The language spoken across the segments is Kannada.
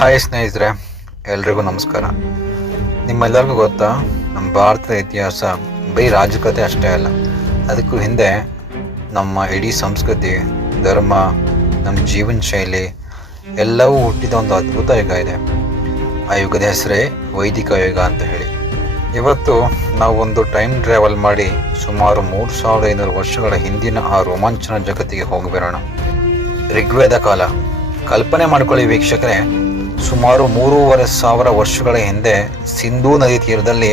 ಹಾಯ್ ಸ್ನೇಹಿತರೆ, ಎಲ್ರಿಗೂ ನಮಸ್ಕಾರ. ನಿಮ್ಮೆಲ್ಲರಿಗೂ ಗೊತ್ತಾ ನಮ್ಮ ಭಾರತದ ಇತಿಹಾಸ ಬರೀ ರಾಜಕತೆ ಅಷ್ಟೇ ಅಲ್ಲ, ಅದಕ್ಕೂ ಹಿಂದೆ ನಮ್ಮ ಇಡೀ ಸಂಸ್ಕೃತಿ, ಧರ್ಮ ನಮ್ಮ ಜೀವನ ಶೈಲಿ ಎಲ್ಲವೂ ಹುಟ್ಟಿದ ಒಂದು ಅದ್ಭುತ ಯುಗ ಇದೆ. ಆ ಯುಗದ ಹೆಸರೇ ವೈದಿಕ ಯುಗ ಅಂತ ಹೇಳಿ. ಇವತ್ತು ನಾವು ಒಂದು ಟೈಮ್ ಟ್ರಾವೆಲ್ ಮಾಡಿ ಸುಮಾರು ಮೂರು ಸಾವಿರದ ಐನೂರು ವರ್ಷಗಳ ಹಿಂದಿನ ಆ ರೋಮಾಂಚನ ಜಗತ್ತಿಗೆ ಹೋಗಿಬರೋಣ ಋಗ್ವೇದ ಕಾಲ. ಕಲ್ಪನೆ ಮಾಡ್ಕೊಳ್ಳಿ ವೀಕ್ಷಕರೇ ಸುಮಾರು ಮೂರುವರೆ ಸಾವಿರ ವರ್ಷಗಳ ಹಿಂದೆ ಸಿಂಧೂ ನದಿ ತೀರದಲ್ಲಿ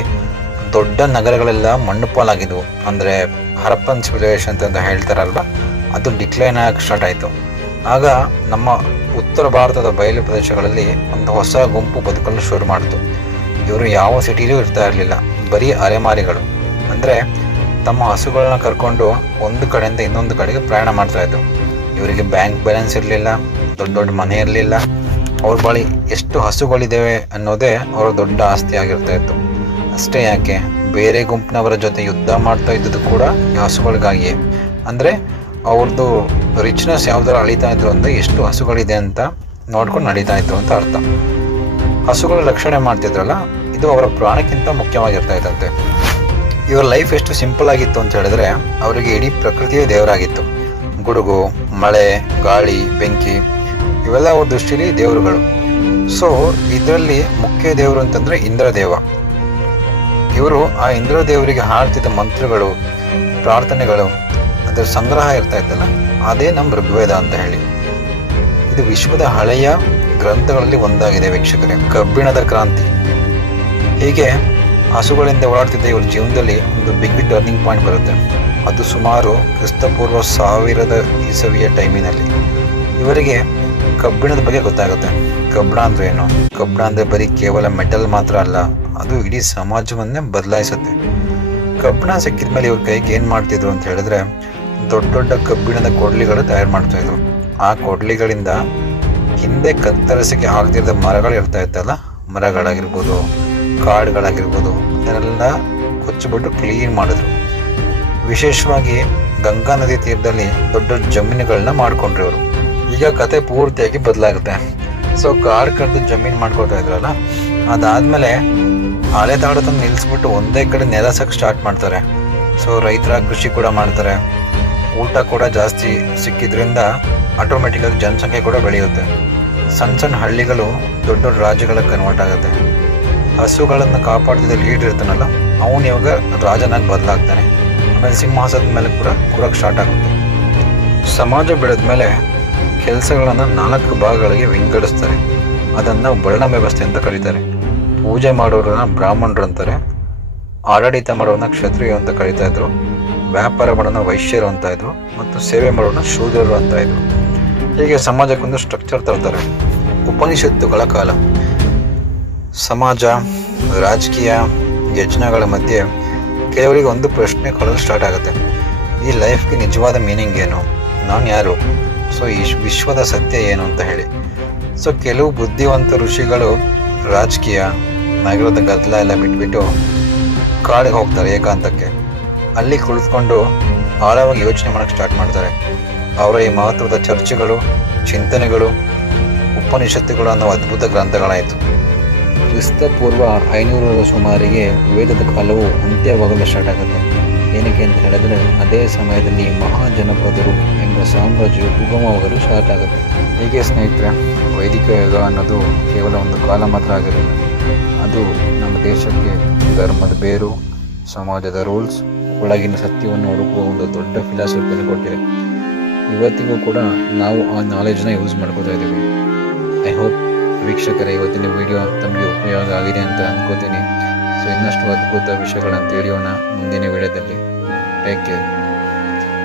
ದೊಡ್ಡ ನಗರಗಳೆಲ್ಲ ಮಣ್ಣು ಪಾಲಾಗಿದ್ವು ಅಂದರೆ ಹರಪ್ಪನ್ ಸಿವಿಲೈಸೇಷನ್ ಅಂತ ಹೇಳ್ತಾರಲ್ವ? ಅದು ಡಿಕ್ಲೈನ್ ಆಗಕ್ಕೆ ಸ್ಟಾರ್ಟ್ ಆಯಿತು. ಆಗ ನಮ್ಮ ಉತ್ತರ ಭಾರತದ ಬಯಲು ಪ್ರದೇಶಗಳಲ್ಲಿ ಒಂದು ಹೊಸ ಗುಂಪು ಬದುಕಲು ಶುರು ಮಾಡಿತು. ಇವರು ಯಾವ ಸಿಟಿಲೂ ಇರ್ತಾ ಇರಲಿಲ್ಲ. ಬರೀ ಅರೆಮಾರಿಗಳು ಅಂದರೆ ತಮ್ಮ ಹಸುಗಳನ್ನ ಕರ್ಕೊಂಡು ಒಂದು ಕಡೆಯಿಂದ ಇನ್ನೊಂದು ಕಡೆಗೆ ಪ್ರಯಾಣ ಮಾಡ್ತಾ ಇದ್ದವು ಇವರಿಗೆ ಬ್ಯಾಂಕ್ ಬ್ಯಾಲೆನ್ಸ್ ಇರಲಿಲ್ಲ, ದೊಡ್ಡ ದೊಡ್ಡ ಮನೆ ಇರಲಿಲ್ಲ ಅವ್ರ ಬಳಿ ಎಷ್ಟು ಹಸುಗಳಿದ್ದಾವೆ ಅನ್ನೋದೇ ಅವರ ದೊಡ್ಡ ಆಸ್ತಿ ಆಗಿರ್ತಾ ಇತ್ತು. ಅಷ್ಟೇ ಯಾಕೆ? ಬೇರೆ ಗುಂಪಿನವರ ಜೊತೆ ಯುದ್ಧ ಮಾಡ್ತಾ ಇದ್ದದ್ದು ಕೂಡ ಈ ಹಸುಗಳಿಗಾಗಿಯೇ. ಅಂದರೆ ಅವ್ರದ್ದು ರಿಚ್ನೆಸ್ ಯಾವ್ದಾರ ಅಳಿತಾ ಇದ್ರು ಅಂದರೆ ಎಷ್ಟು ಹಸುಗಳಿದೆ ಅಂತ ನೋಡ್ಕೊಂಡು ನಡೀತಾ ಇತ್ತು ಅಂತ ಅರ್ಥ. ಹಸುಗಳ ರಕ್ಷಣೆ ಮಾಡ್ತಿದ್ರಲ್ಲ, ಇದು ಅವರ ಪ್ರಾಣಕ್ಕಿಂತ ಮುಖ್ಯವಾಗಿರ್ತಾ ಇತ್ತಂತೆ ಇವರ ಲೈಫ್ ಎಷ್ಟು ಸಿಂಪಲ್ ಆಗಿತ್ತು ಅಂತ ಹೇಳಿದ್ರೆ, ಅವರಿಗೆ ಇಡೀ ಪ್ರಕೃತಿಯೇ ದೇವರಾಗಿತ್ತು. ಗುಡುಗು, ಮಳೆ, ಗಾಳಿ, ಬೆಂಕಿ ಇವೆಲ್ಲ ಅವ್ರ ದೃಷ್ಟಿಲಿ ದೇವರುಗಳು. ಸೊ ಇದರಲ್ಲಿ ಮುಖ್ಯ ದೇವರು ಅಂತಂದ್ರೆ ಇಂದ್ರದೇವ. ಇವರು ಆ ಇಂದ್ರದೇವರಿಗೆ ಹಾಡ್ತಿದ್ದ ಮಂತ್ರಗಳು, ಪ್ರಾರ್ಥನೆಗಳು, ಅದರ ಸಂಗ್ರಹ ಇರ್ತಾ ಇತ್ತಲ್ಲ, ಅದೇ ನಮ್ಮ ಋಗ್ವೇದ ಅಂತ ಹೇಳಿ. ಇದು ವಿಶ್ವದ ಹಳೆಯ ಗ್ರಂಥಗಳಲ್ಲಿ ಒಂದಾಗಿದೆ ವೀಕ್ಷಕರೇ, ಕಬ್ಬಿಣದ ಕ್ರಾಂತಿ. ಹೀಗೆ ಹಸುಗಳಿಂದ ಓಡಾಡ್ತಿದ್ದ ಇವ್ರ ಜೀವನದಲ್ಲಿ ಒಂದು ಬಿಗ್ ಟರ್ನಿಂಗ್ ಪಾಯಿಂಟ್ ಬರುತ್ತೆ. ಅದು ಸುಮಾರು ಕ್ರಿಸ್ತಪೂರ್ವ ಸಾವಿರದ ಇಸವಿಯ ಟೈಮಿನಲ್ಲಿ ಇವರಿಗೆ ಕಬ್ಬಿಣದ ಬಗ್ಗೆ ಗೊತ್ತಾಗುತ್ತೆ. ಕಬ್ಬಿಣ ಅಂದ್ರೆ ಏನು? ಕಬ್ಬಿಣ ಅಂದ್ರೆ ಬರೀ ಕೇವಲ ಮೆಟಲ್ ಮಾತ್ರ ಅಲ್ಲ, ಅದು ಇಡೀ ಸಮಾಜವನ್ನೇ ಬದಲಾಯಿಸುತ್ತೆ. ಕಬ್ಬಿಣ ಸಿಕ್ಕಿದ ಮೇಲೆ ಇವ್ರ ಕೈಗೆ ಏನು ಮಾಡ್ತಿದ್ರು ಅಂತ ಹೇಳಿದ್ರೆ, ದೊಡ್ಡ ದೊಡ್ಡ ಕಬ್ಬಿಣದ ಕೊಡ್ಲಿಗಳು ತಯಾರು ಮಾಡ್ತಾ ಇದ್ರು. ಆ ಕೊಡ್ಲಿಗಳಿಂದ ಹಿಂದೆ ಕತ್ತರಿಸಿಗೆ ಆಗದಿರದ ಮರಗಳು ಇರ್ತಾ ಇತ್ತಲ್ಲ? ಮರಗಳಾಗಿರ್ಬೋದು, ಕಾಡುಗಳಾಗಿರ್ಬೋದು, ಅದನ್ನೆಲ್ಲ ಕೊಚ್ಚಿಬಿಟ್ಟು ಕ್ಲೀನ್ ಮಾಡಿದ್ರು. ವಿಶೇಷವಾಗಿ ಗಂಗಾ ನದಿ ತೀರದಲ್ಲಿ ದೊಡ್ಡ ಜಮೀನುಗಳನ್ನ ಮಾಡ್ಕೊಂಡ್ರು ಇವರು. ಈಗ ಕತೆ ಪೂರ್ತಿಯಾಗಿ ಬದಲಾಗುತ್ತೆ. ಸೊ ಕಾರ್ ಕರೆದು ಜಮೀನು ಮಾಡ್ಕೊಳ್ತಾ ಇದ್ರಲ್ಲ, ಅದಾದ್ಮೇಲೆ ಹಳೆ ತಾಡೋದನ್ನ ನಿಲ್ಲಿಸ್ಬಿಟ್ಟು ಒಂದೇ ಕಡೆ ನೆಲಸಕ್ಕೆ ಸ್ಟಾರ್ಟ್ ಮಾಡ್ತಾರೆ. ಸೊ ರೈತರ ಕೃಷಿ ಕೂಡ ಮಾಡ್ತಾರೆ. ಊಟ ಕೂಡ ಜಾಸ್ತಿ ಸಿಕ್ಕಿದ್ರಿಂದ ಆಟೋಮೆಟಿಕ್ಕಾಗಿ ಜನಸಂಖ್ಯೆ ಕೂಡ ಬೆಳೆಯುತ್ತೆ. ಸಣ್ಣ ಸಣ್ಣ ಹಳ್ಳಿಗಳು ದೊಡ್ಡ ದೊಡ್ಡ ರಾಜ್ಯಗಳ ಕನ್ವರ್ಟ್ ಆಗುತ್ತೆ. ಹಸುಗಳನ್ನು ಕಾಪಾಡ್ತಿದ್ದ ಲೀಡ್ ಇರ್ತಾನಲ್ಲ, ಅವನು ಇವಾಗ ರಾಜನಾಗಿ ಬದಲಾಗ್ತಾನೆ. ಆಮೇಲೆ ಸಿಂಹಾಸದ ಮೇಲೆ ಕೂಡ ಕೂರಕ್ಕೆ ಸ್ಟಾರ್ಟ್ ಆಗುತ್ತೆ. ಸಮಾಜ ಬೆಳೆದ ಮೇಲೆ ಕೆಲಸಗಳನ್ನು ನಾಲ್ಕು ಭಾಗಗಳಿಗೆ ವಿಂಗಡಿಸ್ತಾರೆ. ಅದನ್ನು ವರ್ಣ ವ್ಯವಸ್ಥೆ ಅಂತ ಕರೀತಾರೆ. ಪೂಜೆ ಮಾಡೋರನ್ನ ಬ್ರಾಹ್ಮಣರು ಅಂತಾರೆ. ಆಡಳಿತ ಮಾಡೋರನ್ನ ಕ್ಷತ್ರಿಯ ಅಂತ ಕರಿತಾ ಇದ್ರು. ವ್ಯಾಪಾರ ಮಾಡೋಣ ವೈಶ್ಯರು ಅಂತ ಇದ್ರು. ಮತ್ತು ಸೇವೆ ಮಾಡೋಣ ಶೂದ್ರರು ಅಂತ ಇದ್ರು. ಹೀಗೆ ಸಮಾಜಕ್ಕೊಂದು ಸ್ಟ್ರಕ್ಚರ್ ತರ್ತಾರೆ. ಉಪನಿಷತ್ತುಗಳ ಕಾಲ. ಸಮಾಜ, ರಾಜಕೀಯ, ಯಜ್ಞಗಳ ಮಧ್ಯೆ ಕೆಲವರಿಗೆ ಒಂದು ಪ್ರಶ್ನೆ ಕೊಡಲು ಸ್ಟಾರ್ಟ್ ಆಗುತ್ತೆ. ಈ ಲೈಫ್ಗೆ ನಿಜವಾದ ಮೀನಿಂಗ್ ಏನು? ನಾನು ಯಾರು? ಸೊ ಈ ವಿಶ್ವದ ಸತ್ಯ ಏನು ಅಂತ ಹೇಳಿ. ಸೊ ಕೆಲವು ಬುದ್ಧಿವಂತ ಋಷಿಗಳು ರಾಜಕೀಯ, ನಗರದ ಗದ್ದಲ ಎಲ್ಲ ಬಿಟ್ಬಿಟ್ಟು ಕಾಡಿಗೆ ಹೋಗ್ತಾರೆ ಏಕಾಂತಕ್ಕೆ. ಅಲ್ಲಿ ಕುಳಿತುಕೊಂಡು ಆಳವಾಗಿ ಯೋಚನೆ ಮಾಡೋಕ್ಕೆ ಸ್ಟಾರ್ಟ್ ಮಾಡ್ತಾರೆ. ಅವರ ಈ ಮಹತ್ವದ ಚರ್ಚೆಗಳು, ಚಿಂತನೆಗಳು, ಉಪನಿಷತ್ತುಗಳು ಅನ್ನೋ ಅದ್ಭುತ ಗ್ರಂಥಗಳಾಯಿತು. ಕ್ರಿಸ್ತಪೂರ್ವ ಐನೂರರ ಸುಮಾರಿಗೆ ವೇದದ ಕಾಲವು ಅಂತ್ಯವಾಗಲು ಸ್ಟಾರ್ಟ್ ಆಗುತ್ತೆ. ಏನಕ್ಕೆ ಅಂತ ಹೇಳಿದ್ರೆ, ಅದೇ ಸಮಯದಲ್ಲಿ ಮಹಾಜನಪದರು ಎಂಬ ಸಾಮ್ರಾಜ್ಯವು ಉಗಮವಾಗಲು ಸ್ಟಾರ್ಟ್ ಆಗುತ್ತೆ. ಹೀಗೆ ಸ್ನೇಹಿತರೆ, ವೈದಿಕ ಯುಗ ಅನ್ನೋದು ಕೇವಲ ಒಂದು ಕಾಲ ಮಾತ್ರ ಆಗಿರಲಿಲ್ಲ ಅದು ನಮ್ಮ ದೇಶಕ್ಕೆ ಧರ್ಮದ ಬೇರು, ಸಮಾಜದ ರೂಲ್ಸ್, ಒಳಗಿನ ಸತ್ಯವನ್ನು ಹುಡುಕುವ ಒಂದು ದೊಡ್ಡ ಫಿಲಾಸಫಿಯನ್ನು ಕೊಟ್ಟಿದೆ. ಇವತ್ತಿಗೂ ಕೂಡ ನಾವು ಆ ನಾಲೆಜ್ನ ಯೂಸ್ ಮಾಡ್ಕೋತಾ ಇದ್ದೀವಿ. ಐ ಹೋಪ್ ವೀಕ್ಷಕರೇ, ಇವತ್ತಿನ ವಿಡಿಯೋ ತಮಗೆ ಉಪಯೋಗ ಆಗಿದೆ ಅಂತ ಅನ್ಕೋತೀನಿ. ಸೊ ಇನ್ನಷ್ಟು ಅದ್ಭುತ ವಿಷಯಗಳನ್ನು ತಿಳಿಯೋಣ ಮುಂದಿನ ವಿಡಿಯೋದಲ್ಲಿ. Take care